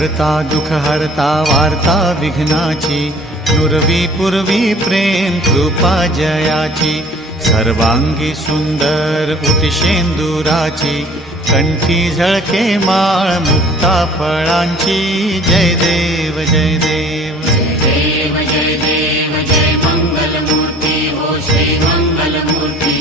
करता दुख हरता वार्ता विघ्नाची, नुरवी पूर्वी प्रेम कृपा जयाची, सर्वांगी सुंदर उटिशेंदुराची, कंठी झळके माळ मुक्ता फळांची, जय देव जय देव देव जय देव जय मंगल मूर्ती हो श्री मंगल मूर्ती,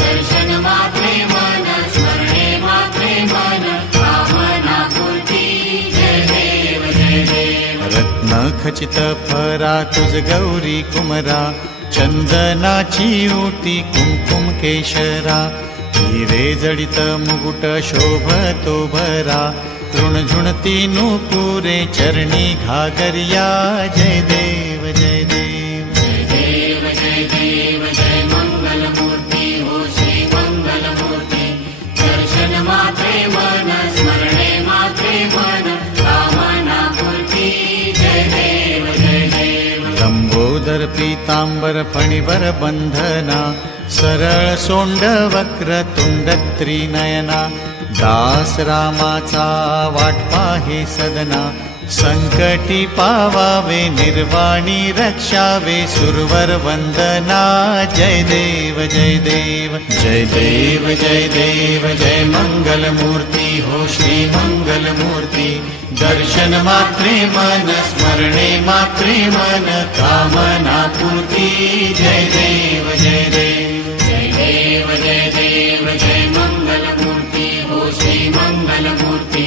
दर्शन मात्रे मन स्मरणे मात्रे मन कामना पूर्ती, जय देव जय देव। रत्न खचित फरा तुझ गौरी कुमरा, चंदनाची ओटी कुंकुम केशरा, हिरे जडित मुकुट शोभतो भरा, तृणझुणती नूपुरे चरणी घागरिया, जय देव जय देव जय देव जय देव जय मंगल मूर्ती हो श्री मंगल मूर्ती, दर्शन मात्रे मन स्मरणे मात्रे मन कामना पूर्ती, जय देव जय देव। लंबोदर पीतांबर फणीवर बंधना, सरळ सोंड वक्र तुंड त्रिनयना, दास रामाचा वाटपा हे सदना, संकटी पावावे निर्वाणी रक्षावे सुरवर वंदना, जय देव जय देव जय देव जय देव जय मंगल मूर्ती हो श्री मंगल मूर्ती, दर्शन मात्रे मन स्मरणे मात्रे मन कामना पूर्ती, जय देव जय देव जय देव जय देव जय मंगल मूर्ती हो श्री मंगल मूर्ती,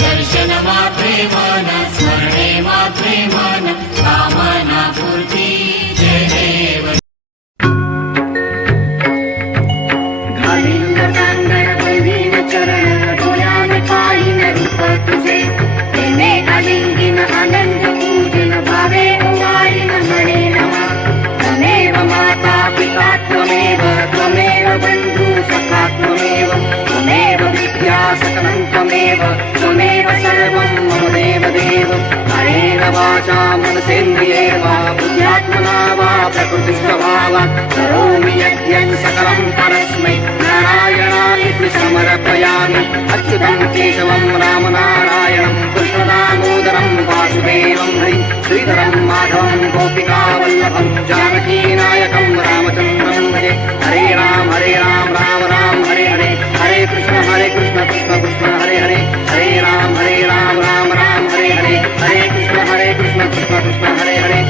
दर्शन मात्रे मन स्मरणे मात्रे मन कामना पूर्ती, जय देव। घालीन सांगण बहिण चरण, डोळ्याने पाहिन रूप तुझे, तेने आलिंगीन आनंद पूजन भावे ओवाळीन म्हणे नमा, त्वमेव माता पिता त्वमेव, त्वमेव बंधू सखा त्वमेव, त्वमेव विद्या सकलं त्वमेव, त्वमेव सर्वं मम देव देव। कायेन वाचा मनसेन्द्रिये वा बुद्ध्यात्मना वा प्रकृतिस्वभावात् करोमि यज्ञं सकलं परस्मै नारायणाय समर्पयामि। अच्युतं केशवं रामनारायणं कृष्णदामोदरं वासुदेवं हरि श्रीधरं माधवं गोपिकावल्लभं जानकीनायकं रामचन्द्रं भजे। हरे राम राम राम हरे हरे, हरे कृष्ण कृष्ण कृष्ण हरे हरे, हरे राम राम राम हरे हरे, हरे कृष्ण कृष्ण कृष्ण हरे हरे।